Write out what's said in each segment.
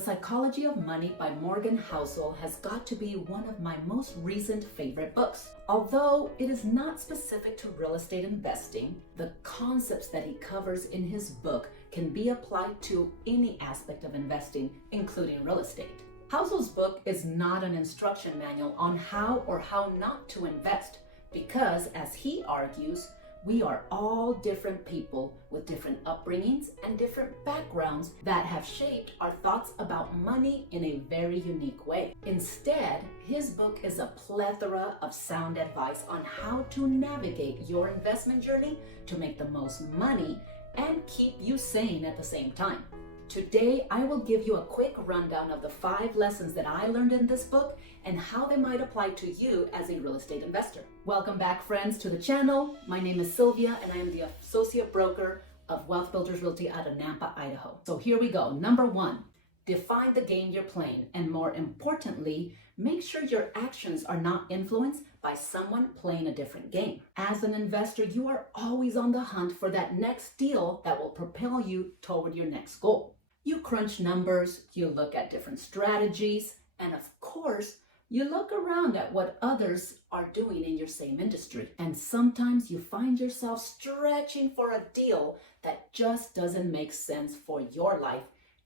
Psychology of Money by Morgan Housel has got to be one of my most recent favorite books. Although it is not specific to real estate investing, the concepts that he covers in his book can be applied to any aspect of investing, including real estate. Housel's book is not an instruction manual on how or how not to invest, because, as he argues, we are all different people with different upbringings and different backgrounds that have shaped our thoughts about money in a very unique way. Instead, his book is a plethora of sound advice on how to navigate your investment journey to make the most money and keep you sane at the same time. Today, I will give you a quick rundown of the 5 lessons that I learned in this book and how they might apply to you as a real estate investor. Welcome back, friends, to the channel. My name is Sylvia, and I am the associate broker of Wealth Builders Realty out of Nampa, Idaho. So here we go. Number 1, define the game you're playing, and more importantly, make sure your actions are not influenced by someone playing a different game. As an investor, you are always on the hunt for that next deal that will propel you toward your next goal. You crunch numbers, you look at different strategies, and of course, you look around at what others are doing in your same industry. And sometimes you find yourself stretching for a deal that just doesn't make sense for your life,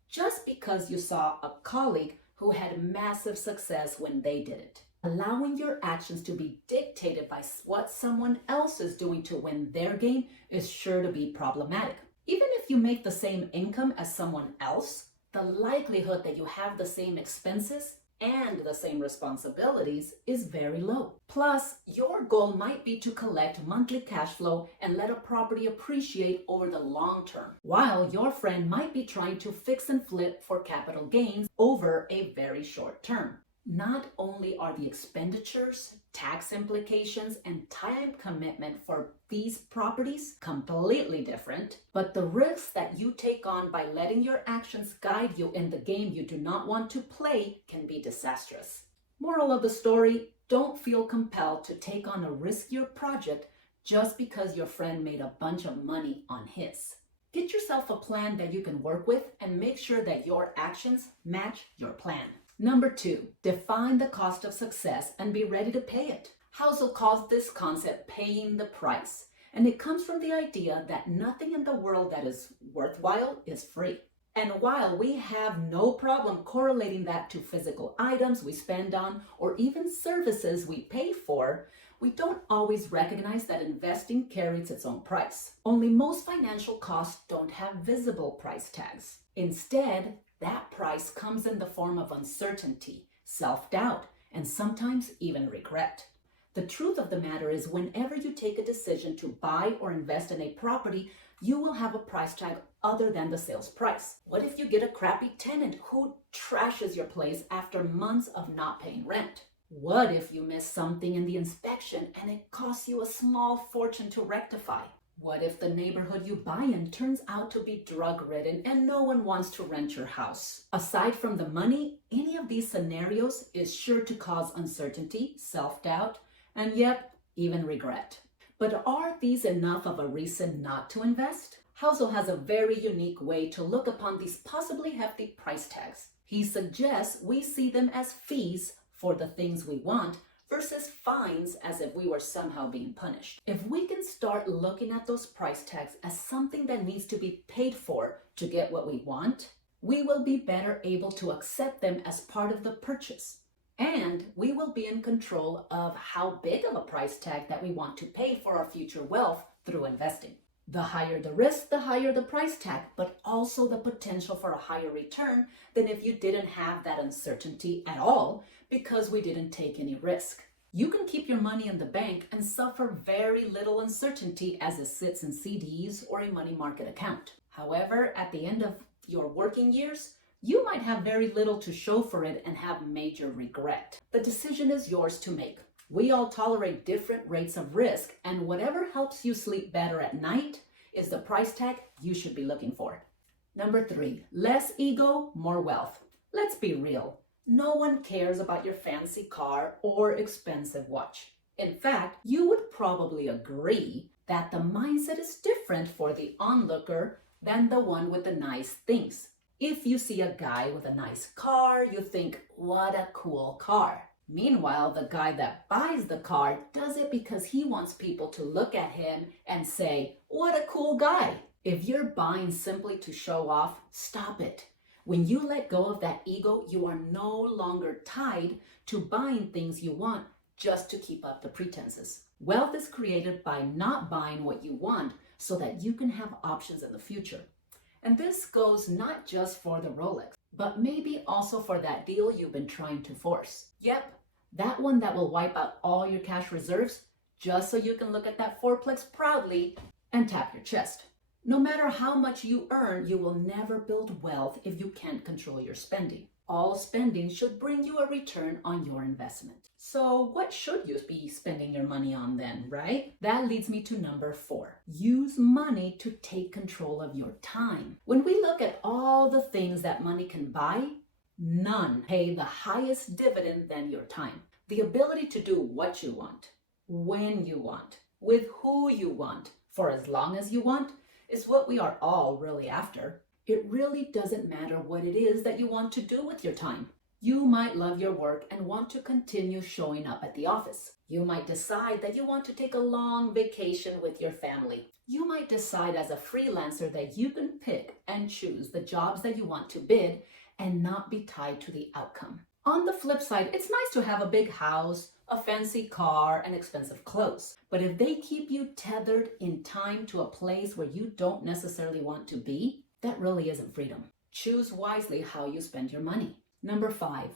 just because you saw a colleague who had massive success when they did it. Allowing your actions to be dictated by what someone else is doing to win their game is sure to be problematic. Even if you make the same income as someone else, the likelihood that you have the same expenses and the same responsibilities is very low. Plus, your goal might be to collect monthly cash flow and let a property appreciate over the long term, while your friend might be trying to fix and flip for capital gains over a very short term. Not only are the expenditures, tax implications, and time commitment for these properties completely different, but the risks that you take on by letting your actions guide you in the game you do not want to play can be disastrous. Moral of the story, don't feel compelled to take on a riskier project just because your friend made a bunch of money on his. Get yourself a plan that you can work with and make sure that your actions match your plan. Number 2, define the cost of success and be ready to pay it. Housel calls this concept paying the price, and it comes from the idea that nothing in the world that is worthwhile is free. And while we have no problem correlating that to physical items we spend on or even services we pay for, we don't always recognize that investing carries its own price. Only most financial costs don't have visible price tags. Instead, that price comes in the form of uncertainty, self-doubt, and sometimes even regret. The truth of the matter is, whenever you take a decision to buy or invest in a property, you will have a price tag other than the sales price. What if you get a crappy tenant who trashes your place after months of not paying rent? What if you miss something in the inspection and it costs you a small fortune to rectify? What if the neighborhood you buy in turns out to be drug-ridden and no one wants to rent your house? Aside from the money, any of these scenarios is sure to cause uncertainty, self-doubt, and yep, even regret. But are these enough of a reason not to invest? Housel has a very unique way to look upon these possibly hefty price tags. He suggests we see them as fees for the things we want, versus fines as if we were somehow being punished. If we can start looking at those price tags as something that needs to be paid for to get what we want, we will be better able to accept them as part of the purchase. And we will be in control of how big of a price tag that we want to pay for our future wealth through investing. The higher the risk, the higher the price tag, but also the potential for a higher return than if you didn't have that uncertainty at all because we didn't take any risk. You can keep your money in the bank and suffer very little uncertainty as it sits in CDs or a money market account. However, at the end of your working years, you might have very little to show for it and have major regret. The decision is yours to make. We all tolerate different rates of risk, and whatever helps you sleep better at night is the price tag you should be looking for. Number 3, less ego, more wealth. Let's be real. No one cares about your fancy car or expensive watch. In fact, you would probably agree that the mindset is different for the onlooker than the one with the nice things. If you see a guy with a nice car, you think, what a cool car. Meanwhile, the guy that buys the car does it because he wants people to look at him and say, what a cool guy. If you're buying simply to show off, stop it. When you let go of that ego, you are no longer tied to buying things you want just to keep up the pretenses. Wealth is created by not buying what you want so that you can have options in the future. And this goes not just for the Rolex, but maybe also for that deal you've been trying to force. Yep, that one that will wipe out all your cash reserves just so you can look at that fourplex proudly and tap your chest. No matter how much you earn, you will never build wealth if you can't control your spending. All spending should bring you a return on your investment. So what should you be spending your money on then, right? That leads me to number 4. Use money to take control of your time. When we look at all the things that money can buy, none pay the highest dividend than your time. The ability to do what you want, when you want, with who you want, for as long as you want, is what we are all really after. It really doesn't matter what it is that you want to do with your time. You might love your work and want to continue showing up at the office. You might decide that you want to take a long vacation with your family. You might decide as a freelancer that you can pick and choose the jobs that you want to bid and not be tied to the outcome. On the flip side, it's nice to have a big house, a fancy car, and expensive clothes. But if they keep you tethered in time to a place where you don't necessarily want to be, that really isn't freedom. Choose wisely how you spend your money. Number 5,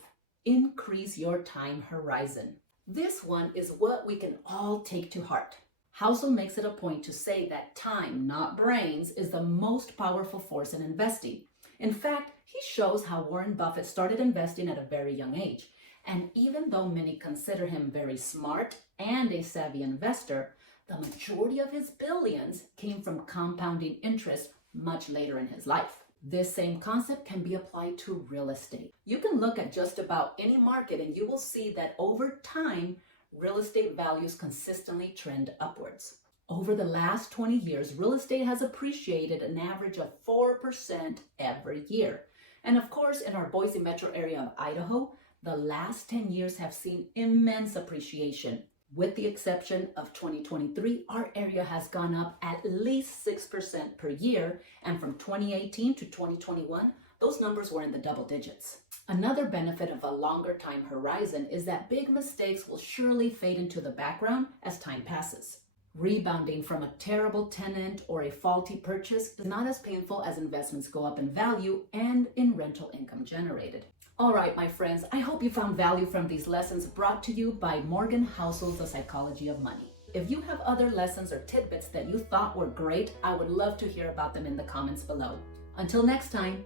increase your time horizon. This one is what we can all take to heart. Housel makes it a point to say that time, not brains, is the most powerful force in investing. In fact, he shows how Warren Buffett started investing at a very young age. And even though many consider him very smart and a savvy investor, the majority of his billions came from compounding interest much later in his life. This same concept can be applied to real estate. You can look at just about any market and you will see that over time, real estate values consistently trend upwards. Over the last 20 years, real estate has appreciated an average of 4% every year. And of course, in our Boise metro area of Idaho, the last 10 years have seen immense appreciation. With the exception of 2023, our area has gone up at least 6% per year, and from 2018 to 2021, those numbers were in the double digits. Another benefit of a longer time horizon is that big mistakes will surely fade into the background as time passes. Rebounding from a terrible tenant or a faulty purchase is not as painful as investments go up in value and in rental income generated. All right, my friends, I hope you found value from these lessons brought to you by Morgan Housel's The Psychology of Money. If you have other lessons or tidbits that you thought were great, I would love to hear about them in the comments below. Until next time.